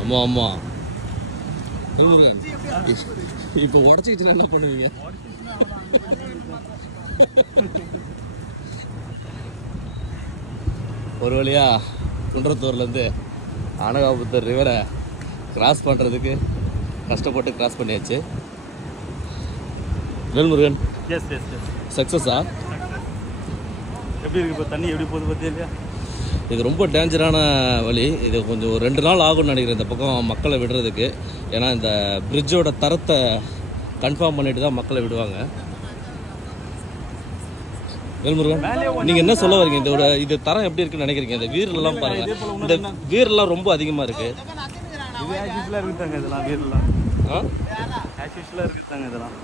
ஆமாம் ஆமாம். இப்போ உடச்சிக்கிச்சுன்னா என்ன பண்ணுவீங்க? ஒரு வழியா குன்றத்தூர்லேருந்து ஆனகாபுத்தூர் ரிவரை கிராஸ் பண்ணுறதுக்கு கஷ்டப்பட்டு கிராஸ் பண்ணியாச்சு. வேல்முருகன் சக்ஸஸா? எப்படி இருக்கு இப்போ தண்ணி எப்படி போகுது பற்றி இல்லையா? இது ரொம்ப டேஞ்சரான வழி. இது கொஞ்சம் ஒரு 2 நாள் ஆகும்னு நினைக்கிறேன் இந்த பக்கம் மக்களை விடுறதுக்கு. ஏன்னா இந்த பிரிட்ஜோட தரத்தை கன்ஃபார்ம் பண்ணிட்டு தான் மக்களை விடுவாங்க. வேல்முருகன், நீங்கள் என்ன சொல்ல வரீங்க? இது தரம் எப்படி இருக்குன்னு நினைக்கிறீங்க? இந்த வீரெல்லாம் பாருங்கள், இந்த வீரெல்லாம் ரொம்ப அதிகமாக இருக்குது. இது ஆக்சுவலாக இருக்குதாங்க இதெல்லாம் வீரெல்லாம். ஆக்சுவலாக இருக்குதாங்க இதெல்லாம்.